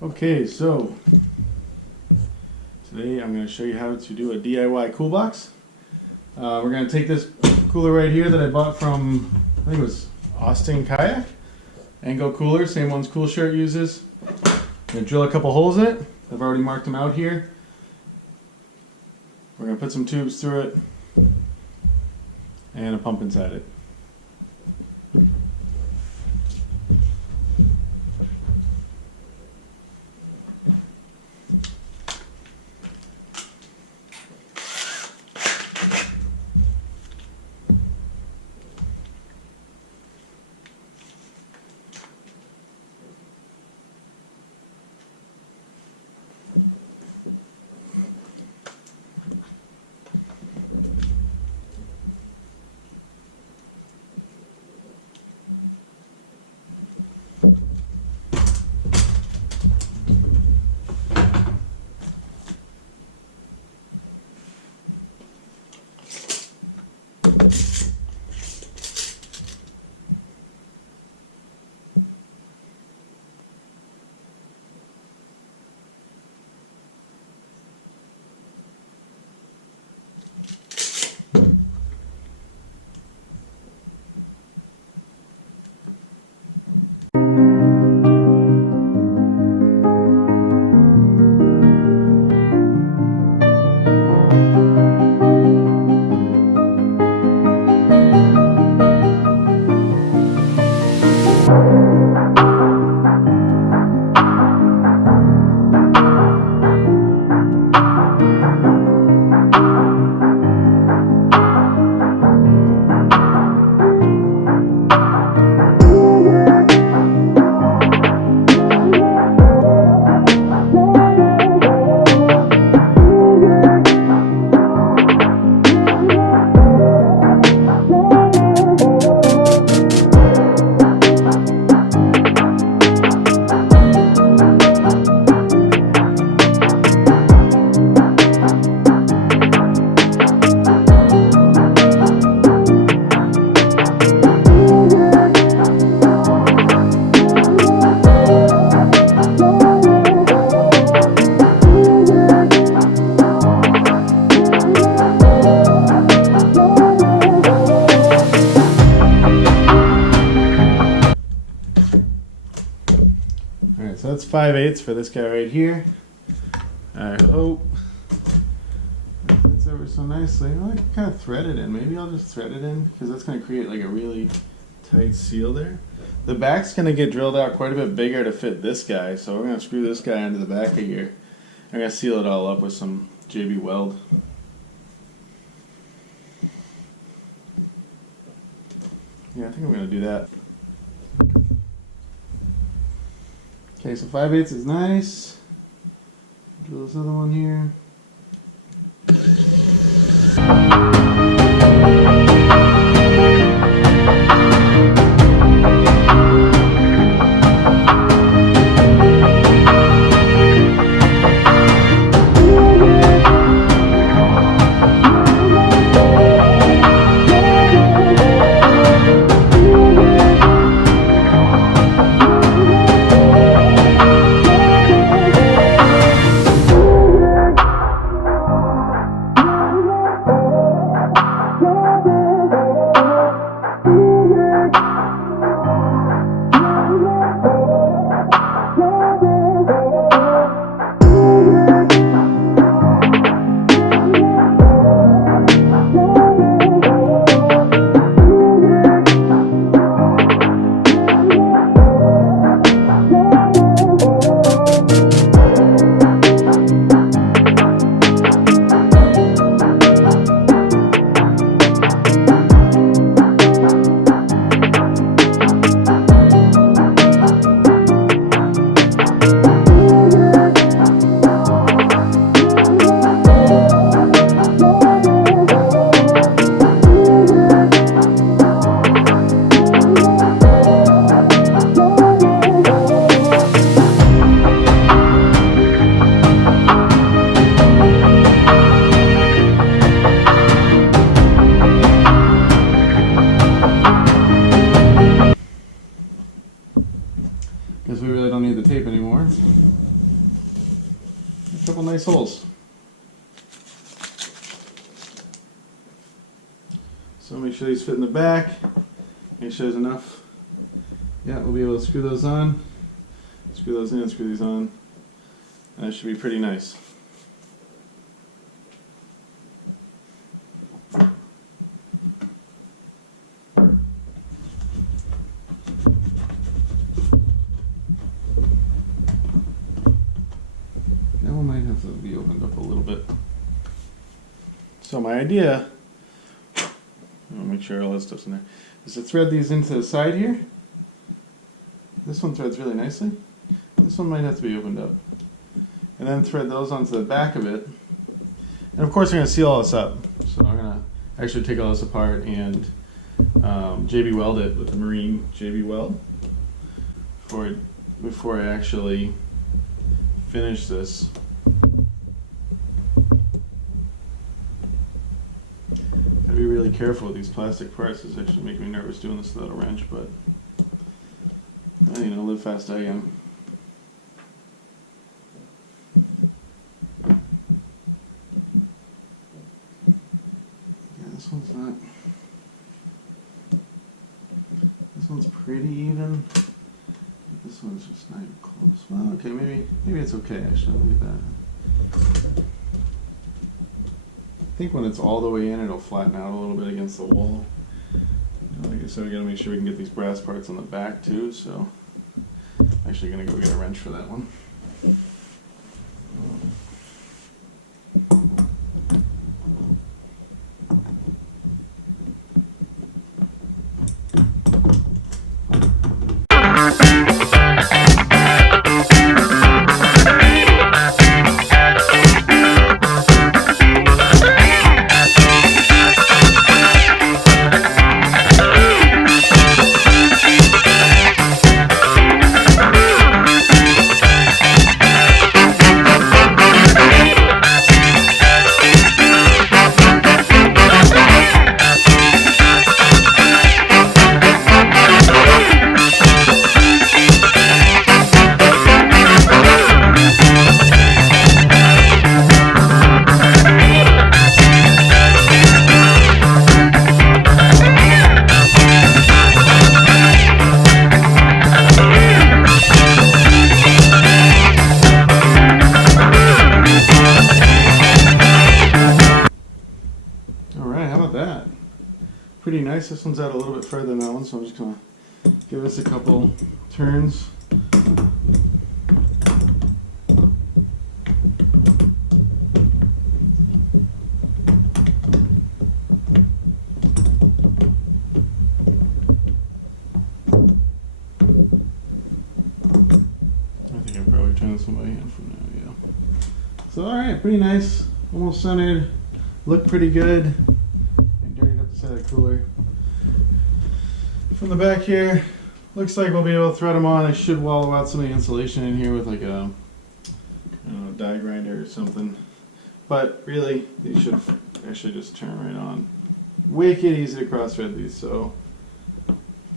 Okay, so today I'm going to show you how to do a DIY cool box. We're going to take this cooler right here that I bought from, I think it was Austin Kayak. Angle cooler, same ones Coolshirt uses. I'm going to drill a couple holes in it. I've already marked them out here. We're going to put some tubes through it and a pump inside it. Alright, so that's 5/8 for this guy right here. I hope that fits ever so nicely. I like kind of thread it in. Maybe I'll just thread it in because that's going to create like a really tight seal there. The back's going to get drilled out quite a bit bigger to fit this guy, so we're going to screw this guy into the back of here. I'm going to seal it all up with some JB Weld. Yeah, I think I'm going to do that. Okay, so 5/8 is nice. Drill this other one here. Guess we really don't need the tape anymore. couple nice holes. So make sure these fit in the back. Make sure there's enough. Yeah, we'll be able to screw those on. Screw those in, screw these on. And that should be pretty nice. That one might have to be opened up a little bit. So my idea, I'll make sure all that stuff's in there, is to thread these into the side here. This one threads really nicely. This one might have to be opened up. And then thread those onto the back of it. And of course I'm going to seal all this up. So I'm going to actually take all this apart and JB weld it with the Marine JB weld before I actually finish this. Gotta be really careful with these plastic parts. It's actually making me nervous doing this without a wrench, but you know, live fast, die young. Yeah, this one's not. This one's pretty even. This one's just not even close. Well, okay, maybe it's okay. Actually, look at that. I think when it's all the way in, it'll flatten out a little bit against the wall. Like I said, we gotta make sure we can get these brass parts on the back too, so I'm actually gonna go get a wrench for that one. Pretty nice. This one's out a little bit further than that one, so I'm just going to give this a couple turns. I think I'll probably turn this one by hand from now, yeah. So alright, pretty nice. Almost centered. Looked pretty good. Set it cooler. From the back here, looks like we'll be able to thread them on. I should wallow out some of the insulation in here with like a die grinder or something. But really, these should actually just turn right on. Wicked easy to cross thread these, so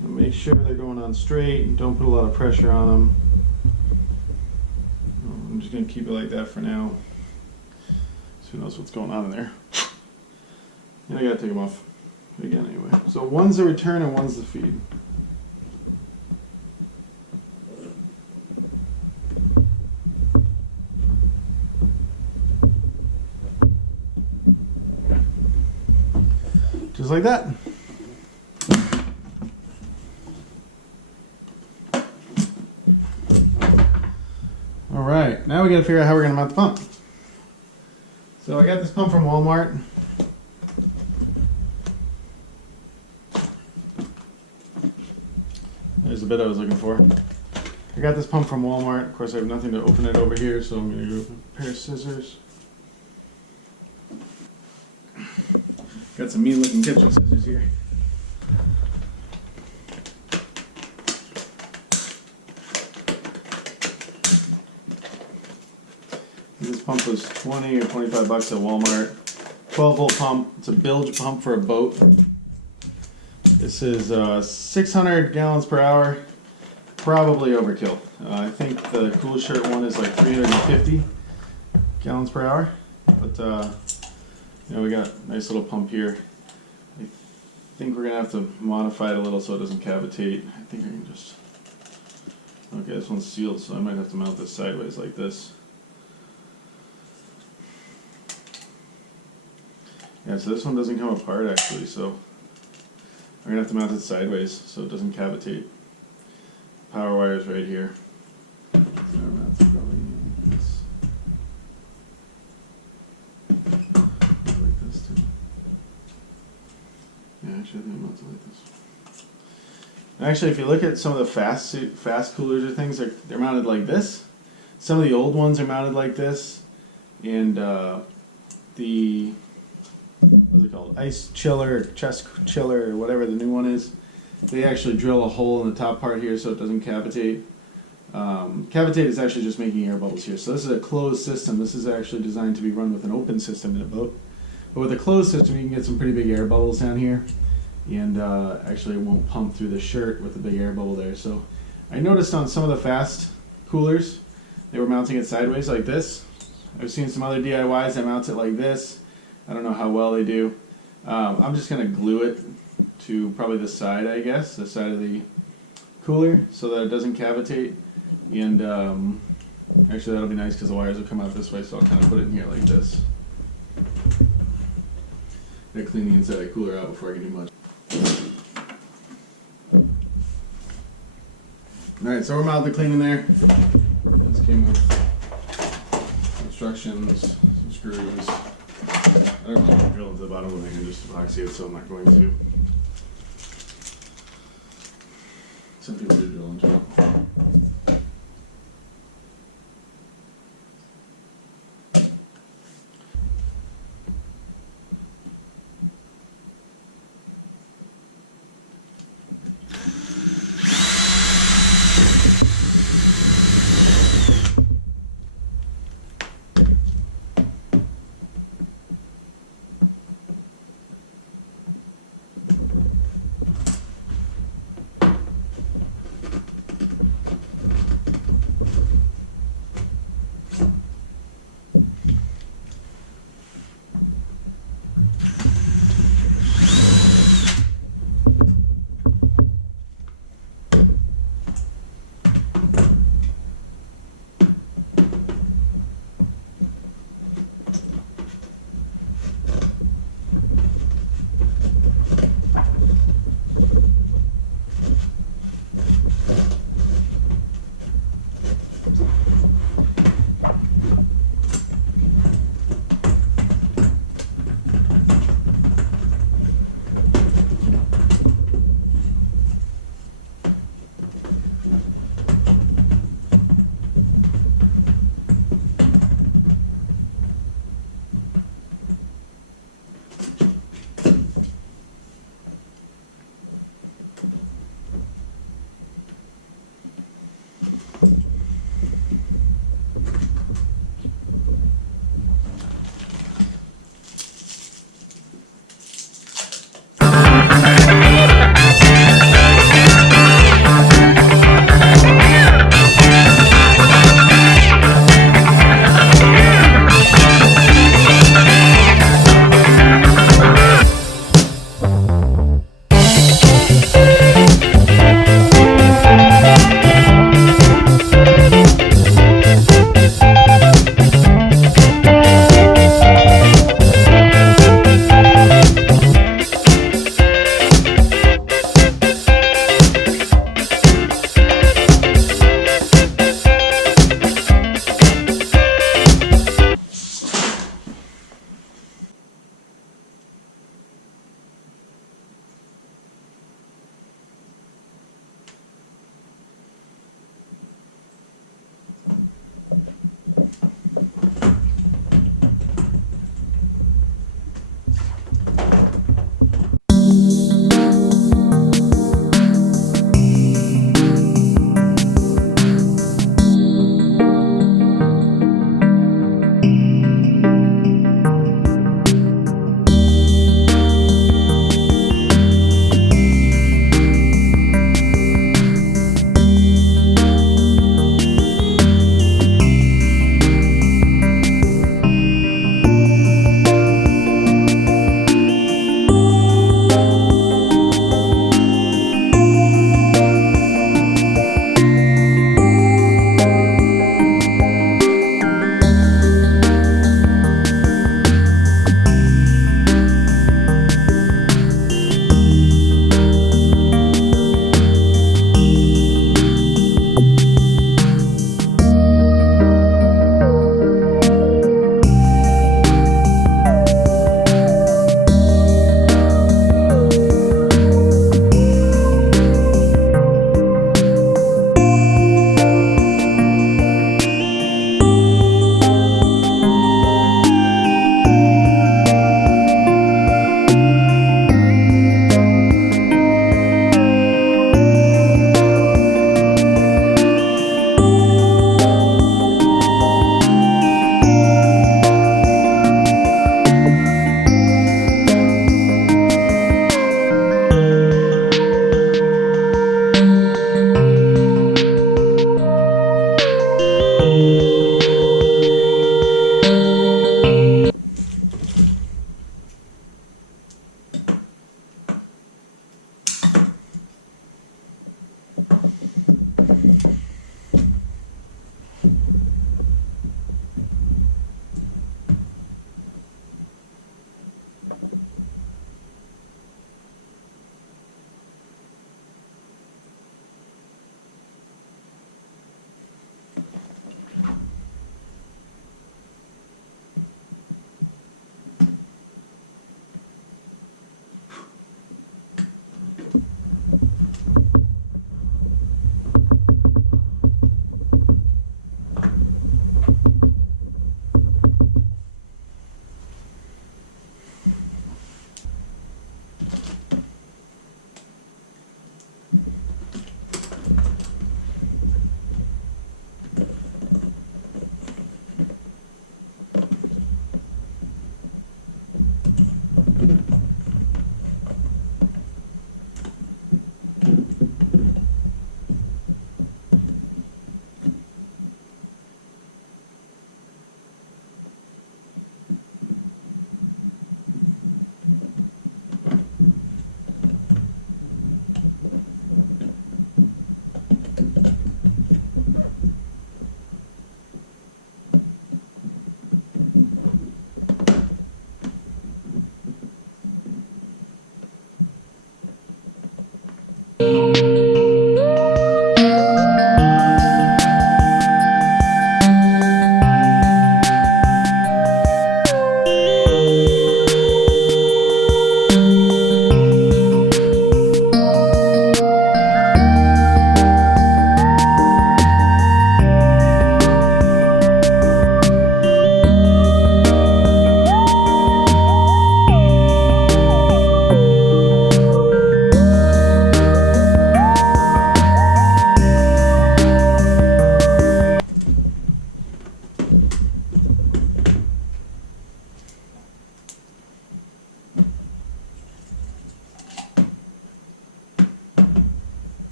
make sure they're going on straight and don't put a lot of pressure on them. I'm just going to keep it like that for now. So who knows what's going on in there. And I got to take them off again anyway. So one's the return and one's the feed. Just like that. All right, now we got to figure out how we're going to mount the pump. So I got this pump from Walmart. There's the bit I was looking for. I got this pump from Walmart. Of course, I have nothing to open it over here, so I'm going to go with a pair of scissors. Got some mean looking kitchen scissors here. This pump was 20 or 25 bucks at Walmart. 12 volt pump. It's a bilge pump for a boat. This is 600 gallons per hour. Probably overkill. I think the Coolshirt one is like 350. gallons per hour. But you know, we got a nice little pump here. I think we're gonna have to modify it a little so it doesn't cavitate. I think I can just, okay, this one's sealed, so I might have to mount this sideways like this. Yeah, so this one doesn't come apart actually, so I'm gonna have to mount it sideways so it doesn't cavitate. Power wire's right here. So our mounts are probably like this. Like this too. Yeah, actually I think I'm mounted like this. Actually, if you look at some of the fast coolers or things, they're mounted like this. Some of the old ones are mounted like this, and the what's it called? Ice chiller, chest chiller, or whatever the new one is. They actually drill a hole in the top part here so it doesn't cavitate. Cavitate is actually just making air bubbles here. So this is a closed system. This is actually designed to be run with an open system in a boat. But with a closed system, you can get some pretty big air bubbles down here. And actually it won't pump through the shirt with a big air bubble there. So I noticed on some of the fast coolers, they were mounting it sideways like this. I've seen some other DIYs that mount it like this. I don't know how well they do. I'm just going to glue it to probably the side, I guess, the side of the cooler so that it doesn't cavitate. And actually that'll be nice because the wires will come out this way, so I'll kind of put it in here like this. I gotta clean the inside of the cooler out before I can do much. Alright, so we're mildly cleaning there. This came with instructions, some screws. I don't know if I'll drill into the bottom of the hand, just epoxy it, so I'm not going to. Some people do drill into it.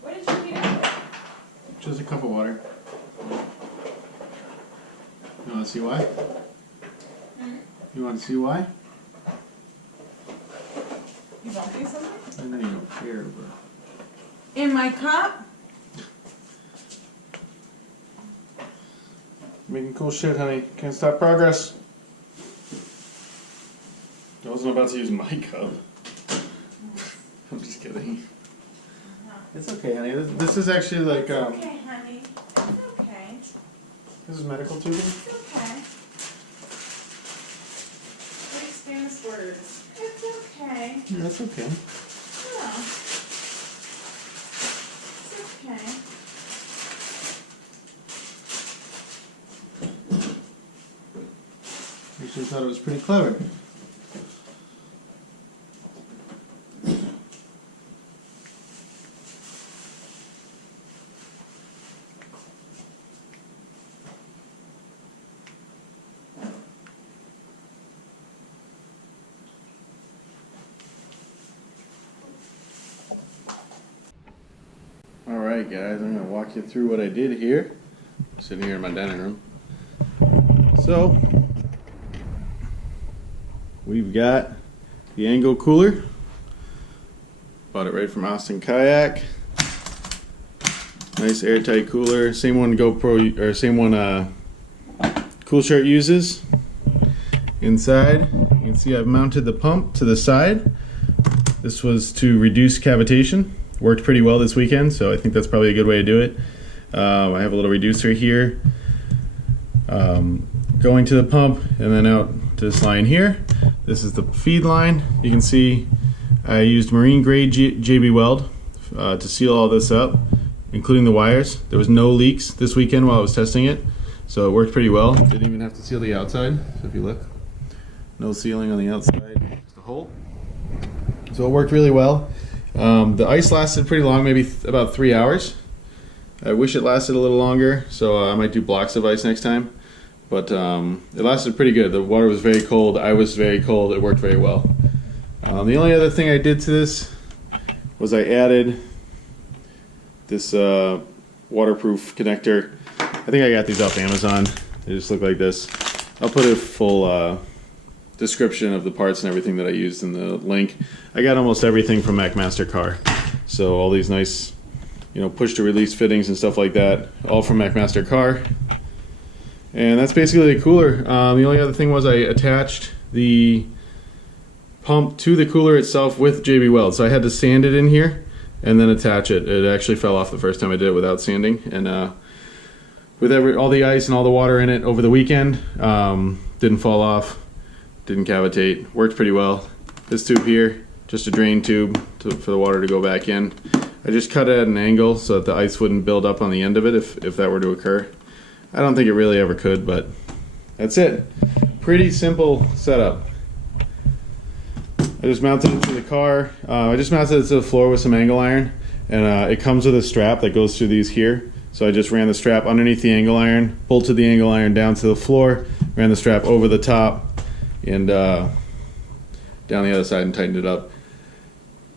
What did you heat up with? Just a cup of water. You want to see why? You want to see why? You want me something? I know you don't care, but... In my cup? Making cool shit, honey. Can't stop progress. I wasn't about to use my cup. I'm just kidding. It's okay, honey. This is actually like, It's okay, honey. It's okay. This is medical tubing. It's okay. Big Spanish words. It's okay. Yeah, that's okay. Yeah. It's okay. Actually thought it was pretty clever. Alright guys, I'm going to walk you through what I did here. I'm sitting here in my dining room. So, we've got the Angle cooler. Bought it right from Austin Kayak. Nice airtight cooler. Same one GoPro, or same one Coolshirt uses. Inside, you can see I've mounted the pump to the side. This was to reduce cavitation. Worked pretty well this weekend, so I think that's probably a good way to do it. I have a little reducer here. Going to the pump and then out to this line here. This is the feed line. You can see I used marine grade JB Weld to seal all this up, including the wires. There was no leaks this weekend while I was testing it, so it worked pretty well. Didn't even have to seal the outside, so if you look, no sealing on the outside, just a hole. So it worked really well. The ice lasted pretty long, maybe about 3 hours. I wish it lasted a little longer, so I might do blocks of ice next time. But it lasted pretty good. The water was very cold, I was very cold, it worked very well. The only other thing I did to this was I added this waterproof connector. I think I got these off Amazon. They just look like this. I'll put a full description of the parts and everything that I used in the link. I got almost everything from McMaster Car. So all these nice, push to release fittings and stuff like that, all from McMaster Car. And that's basically the cooler. The only other thing was I attached the pump to the cooler itself with JB Weld. So I had to sand it in here and then attach it. It actually fell off the first time I did it without sanding. And with all the ice and all the water in it over the weekend, didn't fall off, didn't cavitate, worked pretty well. This tube here, just a drain tube for the water to go back in. I just cut it at an angle so that the ice wouldn't build up on the end of it if that were to occur. I don't think it really ever could, but that's it. Pretty simple setup. I just mounted it to the car. I just mounted it to the floor with some angle iron, and it comes with a strap that goes through these here. So I just ran the strap underneath the angle iron, bolted the angle iron down to the floor, ran the strap over the top, and down the other side and tightened it up.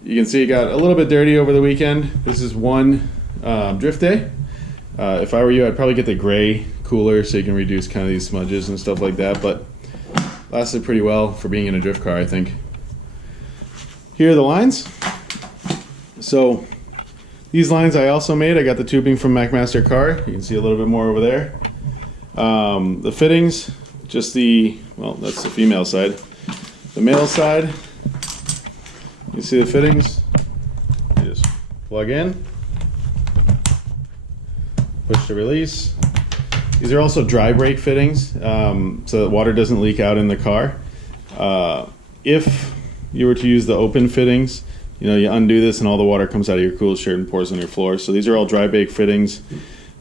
You can see it got a little bit dirty over the weekend. This is one drift day. If I were you, I'd probably get the gray cooler so you can reduce kind of these smudges and stuff like that, but lasted pretty well for being in a drift car, I think. Here are the lines. So these lines I also made. I got the tubing from McMaster Car. You can see a little bit more over there. The fittings, just that's the female side. The male side, you see the fittings, you just plug in, push to release. These are also dry brake fittings, so that water doesn't leak out in the car. If you were to use the open fittings, you undo this and all the water comes out of your Coolshirt and pours on your floor. So these are all dry brake fittings.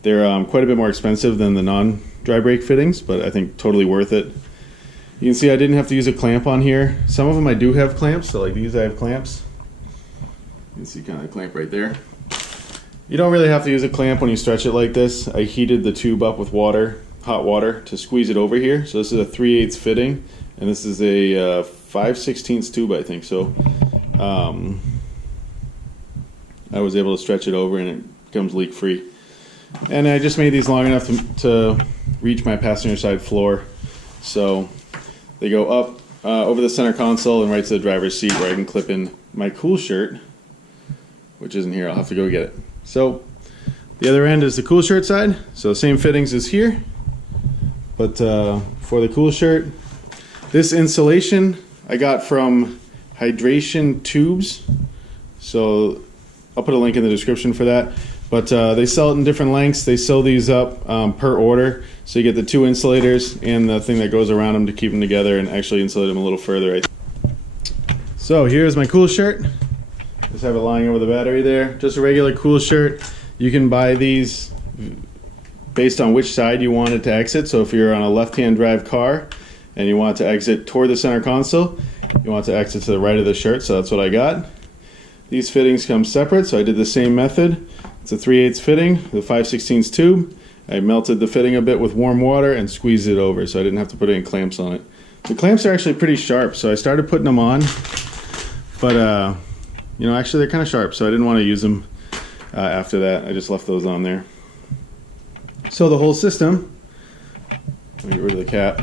They're quite a bit more expensive than the non-dry brake fittings, but I think totally worth it. You can see I didn't have to use a clamp on here. Some of them I do have clamps, so like these I have clamps. You can see kind of a clamp right there. You don't really have to use a clamp when you stretch it like this. I heated the tube up with water, hot water, to squeeze it over here. So this is a 3/8 fitting, and this is a 5/16 tube, I think. So I was able to stretch it over and it comes leak free. And I just made these long enough to reach my passenger side floor. So they go up over the center console and right to the driver's seat where I can clip in my Coolshirt, which isn't here. I'll have to go get it. So the other end is the Coolshirt side. So same fittings as here. But for the Coolshirt, this insulation I got from Hydration Tubes. So I'll put a link in the description for that. But they sell it in different lengths. They sew these up per order. So you get the 2 insulators and the thing that goes around them to keep them together and actually insulate them a little further. So here's my Coolshirt. Just have it lying over the battery there. Just a regular Coolshirt. You can buy these based on which side you want it to exit. So if you're on a left-hand drive car and you want to exit toward the center console, you want to exit to the right of the shirt. So that's what I got. These fittings come separate, so I did the same method. It's a 3/8 fitting, the 5/16 tube. I melted the fitting a bit with warm water and squeezed it over, so I didn't have to put any clamps on it. The clamps are actually pretty sharp, so I started putting them on, but you know, actually they're kind of sharp, so I didn't want to use them after that. I just left those on there. So the whole system, let me get rid of the cat.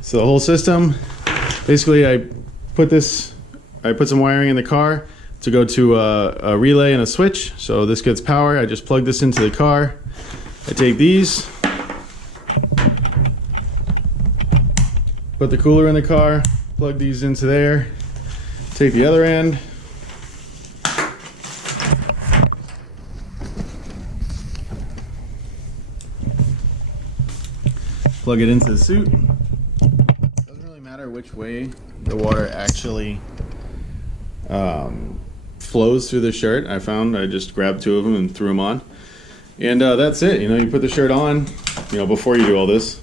So the whole system, basically I put some wiring in the car to go to a relay and a switch. So this gets power. I just plug this into the car. I take these, put the cooler in the car, plug these into there, take the other end, plug it into the suit. Doesn't really matter which way the water actually flows through the shirt. I found I just grabbed 2 of them and threw them on, and that's it. You know, you put the shirt on, you know, before you do all this,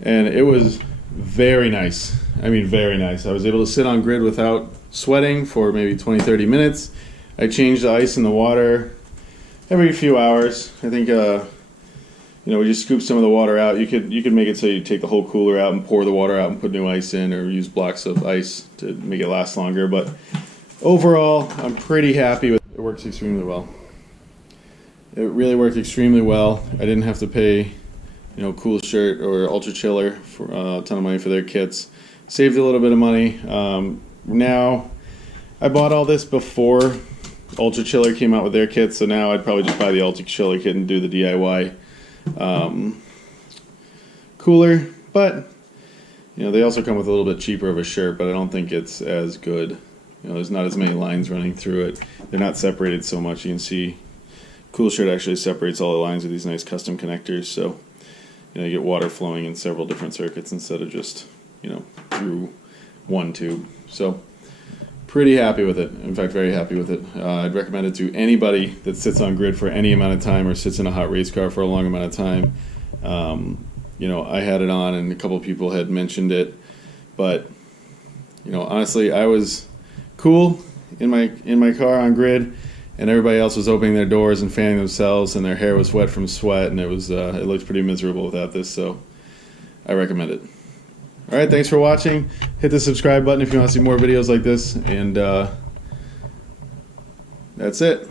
and it was very nice. I mean, very nice. I was able to sit on grid without sweating for maybe 20-30 minutes. I changed the ice in the water every few hours. I think you know, we just scoop some of the water out. You could make it so you take the whole cooler out and pour the water out and put new ice in, or use blocks of ice to make it last longer. But overall, I'm pretty happy with it. It works extremely well. It really worked extremely well. I didn't have to pay, you know, Coolshirt or Ultra Chiller for a ton of money for their kits. Saved a little bit of money. Now, I bought all this before Ultra Chiller came out with their kits, so now I'd probably just buy the Ultra Chiller kit and do the DIY cooler. But you know, they also come with a little bit cheaper of a shirt, but I don't think it's as good. You know, there's not as many lines running through it. They're not separated so much. You can see Coolshirt actually separates all the lines with these nice custom connectors, so you know, you get water flowing in several different circuits instead of just, you know, through one tube. So pretty happy with it. In fact, very happy with it. I'd recommend it to anybody that sits on grid for any amount of time or sits in a hot race car for a long amount of time. You know, I had it on and a couple of people had mentioned it, but you know, honestly, I was cool in my car on grid, and everybody else was opening their doors and fanning themselves, and their hair was wet from sweat, and it looked pretty miserable without this. So I recommend it. All right, thanks for watching. Hit the subscribe button if you want to see more videos like this, and that's it.